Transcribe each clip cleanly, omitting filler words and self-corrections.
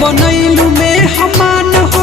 बनैलू में हमान हो,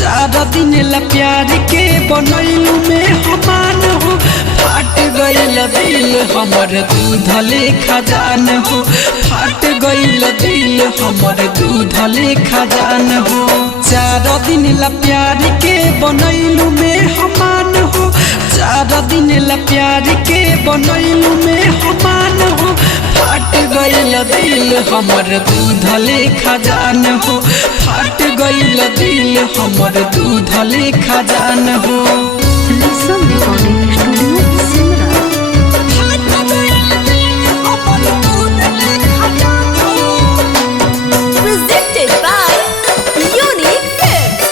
4 दिन ला प्यार के बनैलू में हमान हो। फाट गइल दिल हमर दूध लेखा जान हो, फाट गइल दिल हमर दूध लेखा जान हो। 4 दिन ला प्यार के बनैलू में हमान हो, 4 दिन ला प्यार के बनैलू में हमान हो। फाट गइल दिल हमर दूध लेखा जान हो, फाट गइल दिल हमर दूध लेखा जान हो। Presented by Unique Films.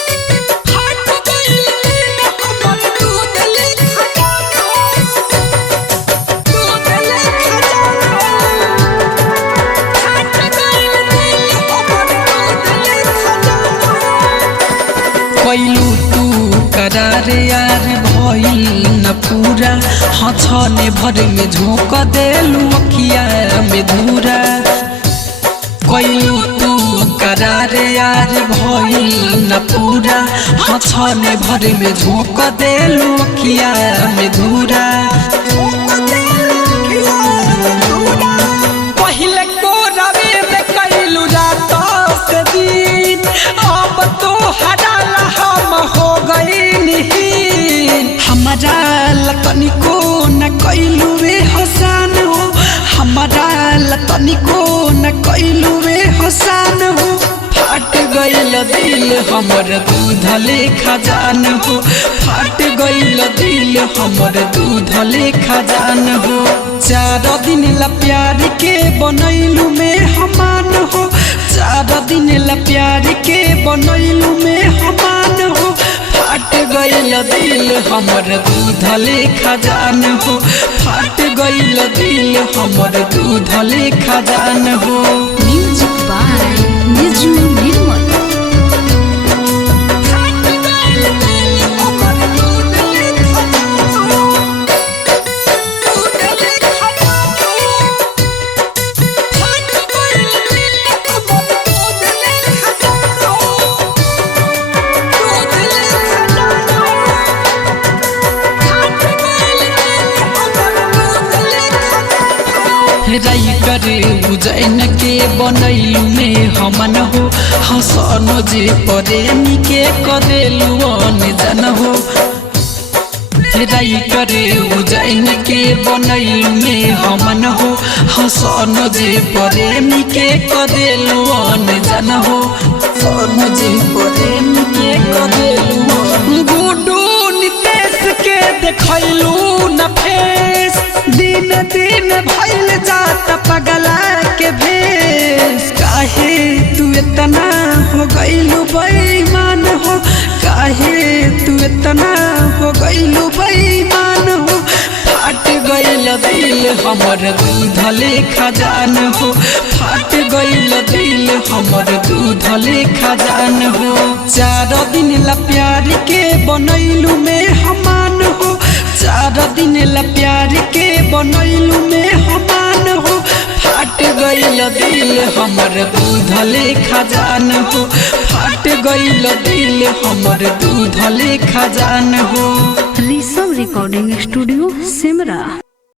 कैलू तू करार यार भइल न पूरा, हछने भर में झोंक देलू अखिया में धूरा। कैलू तू करार यार भइल न पूरा, हछने भर में झोंक देलू अखिया में धूरा। पहिले को रवि में कैलू रात से दिन, अब तो हराला हम हो गई। हमारा लतनी को न कैलू वे हसान हो, हमारा लतनी को न कैलू वे हसान हो। फाट गइल दिल हमर दूध लेखा जान हो, फाट गइल दिल हमर दूध लेखा जान हो। 4 दिन ला प्यार के बनैलू में हमान हो, 4 दिन ला प्यार के बनैलू में हमान हो। फाट गइल दिल हमर दूध लेखा जान हो, फाट गइल दिल हमर दूध लेखा जान हो। Music by Niju Nirmal. Writer उजैन के बनैलू में हमन हो, हसन जे प्रेमी के कदेलू अनजान हो। राइटर उजैन के बनैलू में हमन हो, हसन जे प्रेमी के कदेलू अनजान हो। हसन जे प्रेमी के कदेलू गुडू नितेश के देखैलू न फेस, दिन दिन भइल जात पगला के भेस। काहे तू इतना हो गइलू बेईमान हो, काहे तू इतना हो गइलू बेईमान हो। फाट गइल दिल हमर दूध लेखा जान हो, फाट गइल दिल हमर दूध लेखा जान हो। 4 दिन ला प्यार के बनैलू में हमान हो, 4 दिन ला प्यार के बनैलू में हमान हो। फाट गइल दिल हमर दूध लेखा जान हो, फाट गइल दिल हमर दूध लेखा जान हो। Rishabh Recording Studio, Simra.